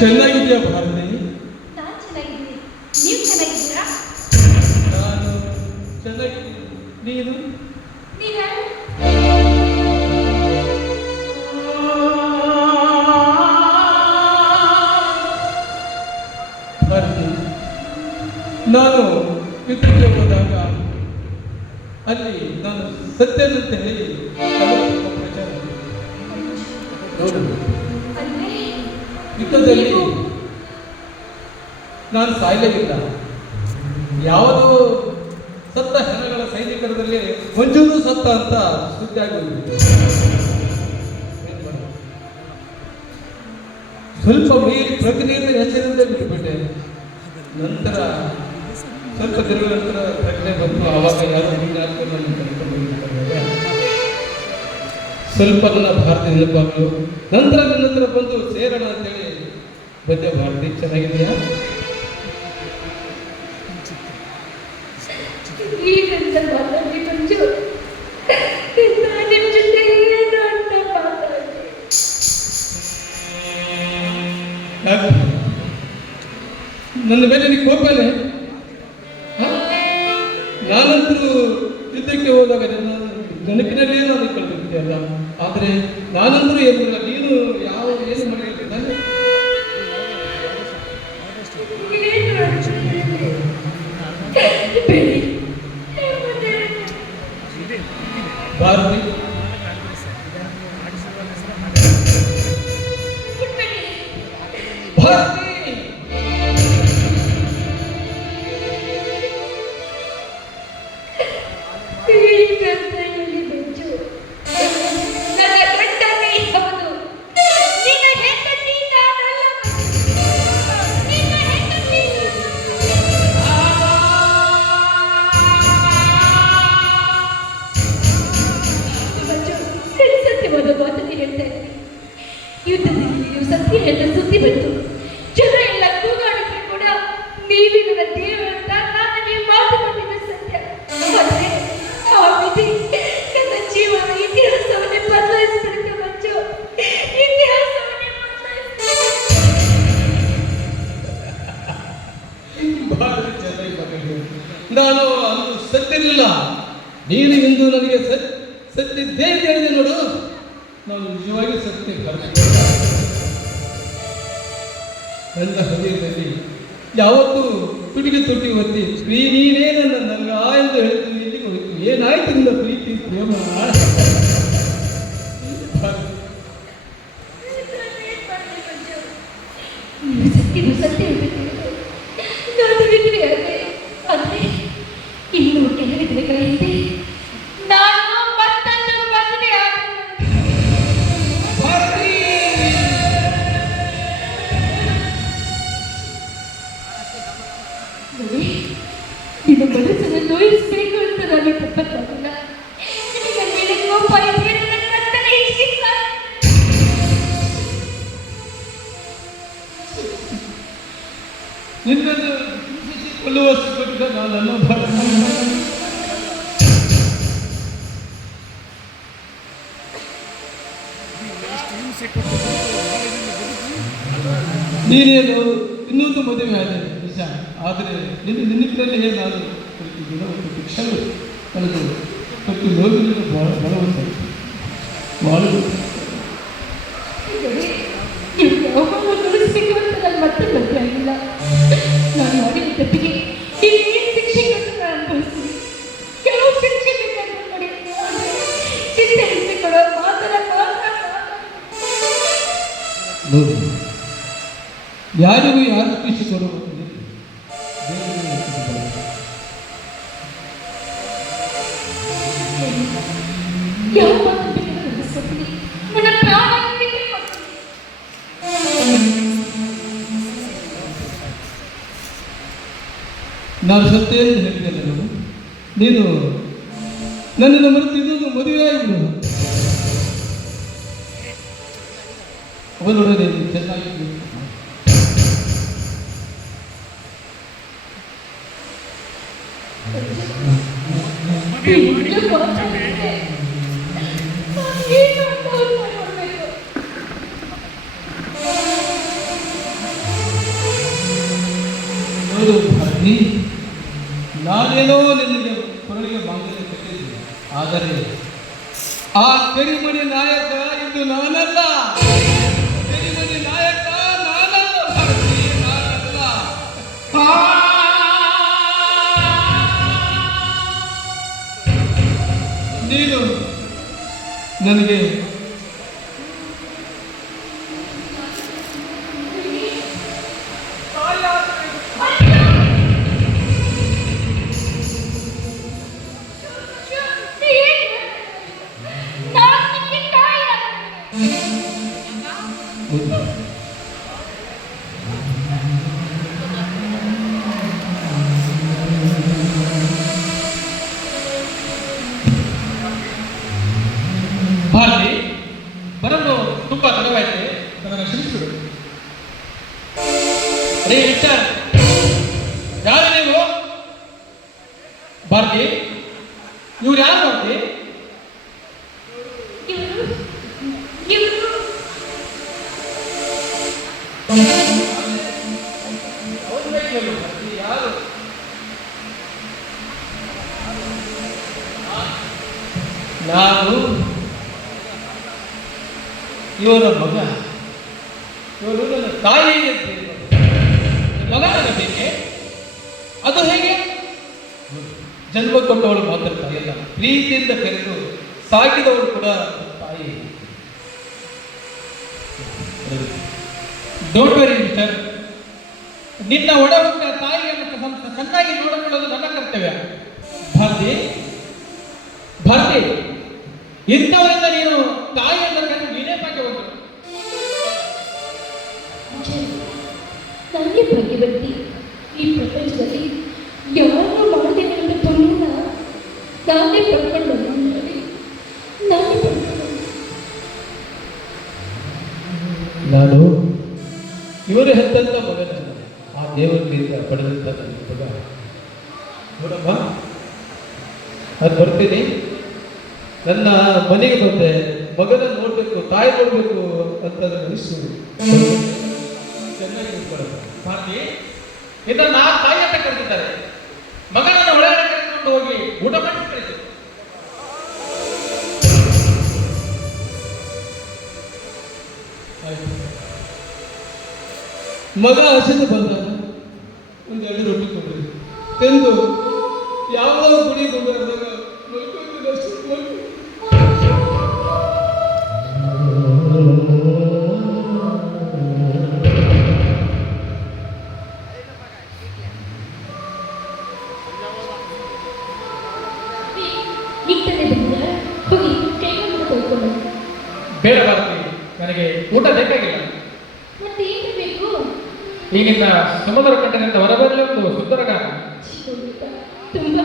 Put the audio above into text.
ಚೆನ್ನಾಗಿದೆಯಾ ಭಾರತಿ? ನಾನು ಚೆನ್ನಾಗಿದ್ದೀನಿ. ನೀವು ಚೆನ್ನಾಗಿದ್ದೀರಾ? ನಾನು ಚೆನ್ನಾಗಿದ್ದೀನಿ. ನೀನು? ನೀವ್ಯಾರು? ಭಾರತಿ, ನಾನು ಯುದ್ಧಕ್ಕೆ ಹೋದಾಗ ಅಲ್ಲಿ ನಾನು ಸತ್ಯನಂತ ಹೇಳಿ ಪ್ರಚಾರ ಅಂದ್ರೆ ಯುದ್ಧದಲ್ಲಿ ನೀವು ನಾನು ಸಾಯಲಿಲ್ಲ. ಯಾವುದೋ ಸತ್ತ ಹೆಣಗಳ ಸೈನಿಕರದಲ್ಲಿ ಮಂಜೂರು ಸತ್ತ ಅಂತ ಸುದ್ದಿ ಆಗೋಗಿದೆ. ಸ್ವಲ್ಪ ಮೀರಿ ಪ್ರಜ್ಞೆಯಿಂದ ಹೆಸರಿಂದ ಬಿಟ್ಟುಬಿಟ್ಟೆ. ನಂತರ ಸ್ವಲ್ಪ ದಿನಗಳ ನಂತರ ಪ್ರಜ್ಞೆ ಬಂತು. ಆವಾಗ ಯಾರು ಸ್ವಲ್ಪ ನನ್ನ ಭಾರತ ನೆನಪಾಗಲು ನಂತರ ನನ್ನ ಹತ್ರ ಬಂದು ಸೇರೋಣ ಅಂತೇಳಿ ಬಂದೆ. ಭಾರತಿ, ಚೆನ್ನಾಗಿದೆಯಾ? ಈಗಂತ ಮಾತಾಡಿ ಮಂಜು, ನಾನು ನಿಮ್ಮ ಜೊತೆ ಏನು ಅಂತ ಮಾತಾಡಿ. ನನ್ನ ಮೇಲೆ ನಿನಗೆ ಕೋಪನೆ? ನಾನಂತರೂ ಯುದ್ಧಕ್ಕೆ ಹೋದಾಗ ನೆನಪಿನಲ್ಲೇ ನಾನು ಕಳೆದಿದ್ದೆಯಲ್ಲ. ಆದರೆ ನಾನಂತರೂ ಏನಿಲ್ಲ, ನೀನು ಏನು ಮಾಡಿರ್ತೀನಿ ಭಾರತಿ. ಭಾರತಿ, ಯುದ್ಧದಲ್ಲಿ ನೀವು ಸತ್ಯ ಎಲ್ಲ ಸುದ್ದಿ ಬಂತು. ಜನ ಎಲ್ಲ ಕೂಗಾಡಿದ್ರೆ ಕೂಡ ನೀವೇ ನನ್ನ ದೇವರಂತ ನಾನು ನೀವು ಮಾತುಕೊಂಡಿದ್ದ ಸತ್ಯ. ಆದರೆ ಆ ವಿಧಿ ನನ್ನ ಜೀವನ ಇತಿಹಾಸವನ್ನೇ ಬದಲಾಯಿಸ್ಬಿಡುತ್ತೆ ಮಂಜು, ಇತಿಹಾಸವನ್ನೇ ನಾನು ಅಂದು ಸತ್ತಿರಲಿಲ್ಲ. ನೀನು ಇಂದು ನನಗೆ ಸತ್ತಿದ್ದೇ ಹೇಳಿದೆ ನೋಡು. ನಾನು ನಿಜವಾಗಿ ಸತ್ಯ. ನನ್ನ ಹೃದಯದಲ್ಲಿ ಯಾವತ್ತೂ ತುಟಿಗೆ ತುಟಿ ಒತ್ತಿ ನೀನೇ ನನ್ನ ನಂಗ ಎಂದು ಹೇಳ್ತೀನಿ. ಇಲ್ಲಿಗೆ ಹೋಯ್ತು. ಏನಾಯ್ತು ನಿನ್ನ ಪ್ರೀತಿ ಪ್ರೇಮ? ಸತ್ಯ ನಾನು ವಿಧವೆಯಾದೆ. ಆದರೆ ಇನ್ನು ಕೆಲವೇ ದಿನಗಳ ಹಿಂದೆ ನಾನು ಮತ್ತೊಂದು ಮದುವೆಯಾದೆ. ನಿನ್ನ ಮನಸ್ಸನ್ನು ನೋಯಿಸಬೇಕು ಅಂತ ನಾನು ತಪ್ಪತ್ತಾಗಲ್ಲ. ನಿನ್ನ ಮೇಲೆ ಕೋಪ ಇದ್ರೆ ನನ್ನ ಕರ್ತನೆ ಇಷ್ಟ. ನಿನ್ನನ್ನು ಕೊಲ್ಲುವಷ್ಟು ಕೊಟ್ಟ ನಾನನ್ನು ನೀನೇನು ಇನ್ನೊಂದು ಮದುವೆ ಆದ ನಿಜ. ಆದರೆ ನಿನ್ನಿಂದಲೇ ನಾನು ಪ್ರತಿ ದಿನ ಪ್ರತಿ ಕ್ಷಣ ನನಗೆ ಪ್ರತಿ ನೋವಿನಿಂದ ಬಲವಂತ ಮಾಡಲು ನಾನು ಮತ್ತೆ ಮದುವೆ ಆಗಿಲ್ಲ. ನಾನು ಮಾಡಿದ ತಪ್ಪಿಗೆ ಏನು ಶಿಕ್ಷೆ ಕೊಟ್ಟು ನಾನು ಅನುಭವಿಸ್ತೀನಿ. ಕೆಲವು ಶಿಕ್ಷೆ ಬೇಕಾದ್ರೆ ನೋಡಿ ಚಿಂತೆ ಕೊಡೋ ಮಾತ್ರ ನೋಡಿ, ಯಾರಿಗೂ ಯಾರು ಶಿಕ್ಷೆ ಕೊಡುವ ಯಾವ ಮಾತು ಬೇಕಾದ್ರೆ ನನ್ನ ಪ್ರಾಣ ನಾನು ಸತ್ಯ ಎಂದು ಹೇಳಿದ್ದೇನೆ ನೋಡು. ನೀನು ನನ್ನನ್ನು ಮರೆತು ಇನ್ನೊಂದು ಮದುವೆಯಾಗಿ ಅವನೊಡನೆ ಚೆನ್ನಾಗಿ ನಾನೇನೋ ನಿನಗೆ ಕೊರಳಿಗೆ ಮಾಂಗಲ್ಯ ಕಟ್ಟಿದ್ದೀನಿ, ಆದರೆ ಆ ಕರಿಮಣಿ ನಾಯಕ ಇದು ನಾನಲ್ಲ. ಕರಿಮಣಿ ನಾಯಕ ನಾನಲ್ಲ ಭಾರತಿ, ನಾನಲ್ಲ. ನೀನು ನನಗೆ ಭಾರತಿ ಬರಲು ತುಂಬಾ ತಡವಾಯ್ತು, ನನ್ನನ್ನು ಕ್ಷಮಿಸಿಬಿಡು. ರೇ ಮಿಸ್ಟರ್, ಯಾರು ನೀವು? ಭಾರತಿ, ಇವ್ರು ಯಾರು ಭಾರತಿ? ಯಾರು? ನಾನು ಇವರ ಮಗ, ಇವರು ನನ್ನ ತಾಯಿ ಮಗನ ಬೇಕೆ. ಅದು ಹೇಗೆ? ಜನ್ಮ ಕೊಟ್ಟವಳು ಮಾತ್ರ ತಾಯಿಯಲ್ಲ, ಪ್ರೀತಿಯಿಂದ ಕರೆದು ಸಾಕಿದವಳು ಕೂಡ ತಾಯಿ. ಡೋಂಟ್ ವೆರಿ ಮಿಸ್ಟರ್, ನಿನ್ನ ಒಡಹುಟ್ಟ ತಾಯಿಯನ್ನು ಚೆನ್ನಾಗಿ ನೋಡಿಕೊಳ್ಳೋದು ನನ್ನ ಕರ್ತವ್ಯ. ಭಾರತಿ, ಭಾರತಿ, ಇಂಥವರಿಂದ ನೀನು ತಾಯಿಯನ್ನು ಕಂಡು ನೀನೇ ಭಾಗ್ಯವಂತ. ನನಗೆ ಭಾಗ್ಯವಂತಿ. ಈ ಪ್ರಪಂಚದಲ್ಲಿ ಯಾರನ್ನೂ ಮಾಡದೆ ನನ್ನ ಪುಣ್ಯನ ನಾನೇ ಪಡ್ಕೊಂಡು ನಾನೇ ಪಡ್ಕೊಂಡು. ನಾನು ಇವರು ಹೆತ್ತಂತ ಮಗನ ಆ ದೇವರಿಂದ ಪಡೆದಂತ ನನ್ನ ಮಗ. ನೋಡಮ್ಮ, ಅದು ಬರ್ತೀನಿ. ನನ್ನ ಮನೆಗೆ ಬಂದೆ, ಮಗನ ನೋಡ್ಬೇಕು, ತಾಯಿ ನೋಡ್ಬೇಕು ಅಂತ ಅನಿಸ್ತು. ಚೆನ್ನಾಗಿ ನೋಡ್ಕೊಳ್ಳೋದು. ಭಾರತಿ, ಇದನ್ನ ತಾಯಿ ಅಂತ ಕರೆದಿದ್ದಾರೆ. ಮಗನನ್ನು ಒಳಗಡೆ ಕರೆದುಕೊಂಡು ಹೋಗಿ ಊಟ ಮಾಡಿ ಕಳಿಸಿ. ಮಗ ಹಸಿದು ಬಂದಾಗ ಒಂದು 2 ರೊಟ್ಟಿ ಕೊಡ್ರಿ ತೆಂದು ಯಾವ ಗುಡಿ ಗೊಂಡಾಗ ಬೇಡ ಭಾರತಿ, ನನಗೆ ಊಟ ಬೇಕಾಗಿಲ್ಲ. ಮತ್ತೆ ಏನು ಬೇಕು? ಈಗಿನ ಸಮುದ್ರ ಕಟ್ಟದಿಂದ ಹೊರಬರಲಿ ಒಂದು ಸುಂದರಗಾರ. ತುಂಬಾ